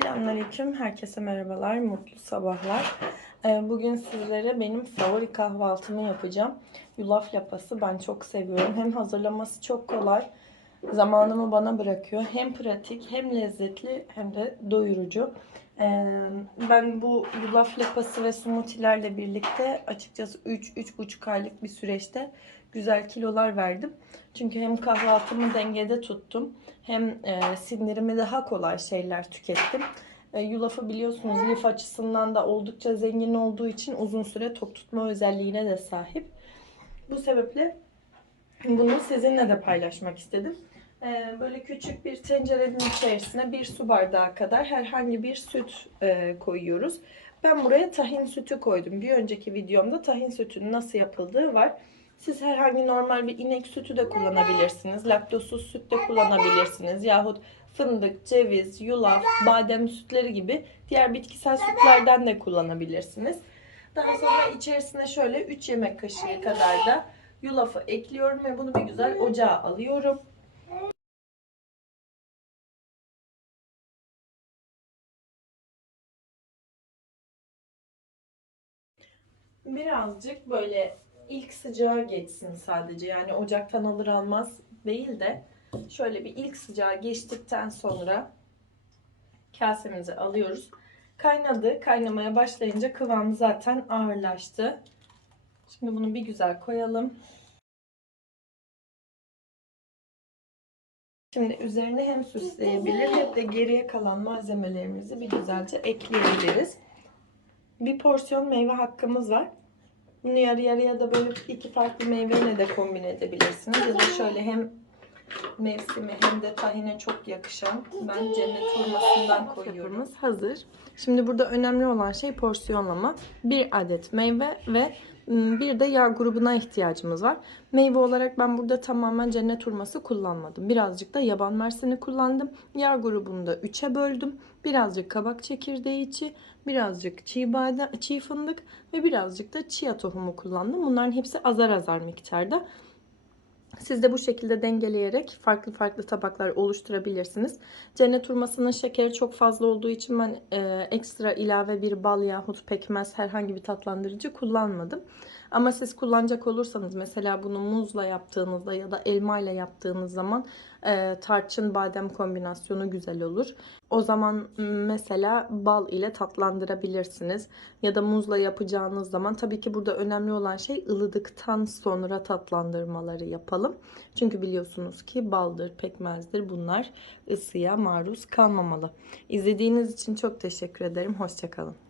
Selamünaleyküm. Herkese merhabalar. Mutlu sabahlar. Ee, Bugün sizlere benim favori kahvaltımı yapacağım. Yulaf lapası ben çok seviyorum. Hem hazırlaması çok kolay. Zamanımı bana bırakıyor. Hem pratik hem lezzetli hem de doyurucu. Ee, Ben bu yulaf lapası ve smoothie'lerle birlikte açıkçası 3-3,5 aylık bir süreçte güzel kilolar verdim. Çünkü hem kahvaltımı dengede tuttum hem e, sindirimi daha kolay şeyler tükettim. E, yulafı biliyorsunuz lif açısından da oldukça zengin olduğu için uzun süre tok tutma özelliğine de sahip. Bu sebeple bunu sizinle de paylaşmak istedim. E, böyle küçük bir tencerenin içerisine bir su bardağı kadar herhangi bir süt e, koyuyoruz. Ben buraya tahin sütü koydum. Bir önceki videomda tahin sütünün nasıl yapıldığı var. Siz herhangi normal bir inek sütü de kullanabilirsiniz. Laktozsuz süt de kullanabilirsiniz. Yahut fındık, ceviz, yulaf, badem sütleri gibi diğer bitkisel sütlerden de kullanabilirsiniz. Daha sonra içerisine şöyle 3 yemek kaşığı kadar da yulafı ekliyorum ve bunu bir güzel ocağa alıyorum. Birazcık böyle ilk sıcağı geçsin sadece. Yani ocaktan alır almaz değil de şöyle bir ilk sıcağı geçtikten sonra kasemizi alıyoruz. Kaynadı. Kaynamaya başlayınca kıvamı zaten ağırlaştı. Şimdi bunu bir güzel koyalım. Şimdi üzerine hem süsleyebilir hem de geriye kalan malzemelerimizi bir güzelce ekleyebiliriz. Bir porsiyon meyve hakkımız var. Bunu yarı yarıya da böyle iki farklı meyveyle de kombin edebilirsiniz. Ya da şöyle hem mevsimi hem de tahine çok yakışan ben cennet hurmasından koyuyorum. hazır. Şimdi burada önemli olan şey porsiyonlama. Bir adet meyve ve ım, bir de yağ grubuna ihtiyacımız var. Meyve olarak ben burada tamamen cennet hurması kullanmadım. Birazcık da yaban mersini kullandım. Yağ grubunu da 3'e böldüm. Birazcık kabak çekirdeği içi, birazcık çiğ badem, çiğ fındık ve birazcık da chia tohumu kullandım. Bunların hepsi azar azar miktarda. Siz de bu şekilde dengeleyerek farklı farklı tabaklar oluşturabilirsiniz. Cennet hurmasının şekeri çok fazla olduğu için ben e, ekstra ilave bir bal yahut pekmez herhangi bir tatlandırıcı kullanmadım. Ama siz kullanacak olursanız mesela bunu muzla yaptığınızda ya da elma ile yaptığınız zaman e, tarçın badem kombinasyonu güzel olur. O zaman mesela bal ile tatlandırabilirsiniz. Ya da muzla yapacağınız zaman tabii ki burada önemli olan şey ılıdıktan sonra tatlandırmaları yapalım. Çünkü biliyorsunuz ki baldır, pekmezdir bunlar ısıya maruz kalmamalı. İzlediğiniz için çok teşekkür ederim. Hoşçakalın.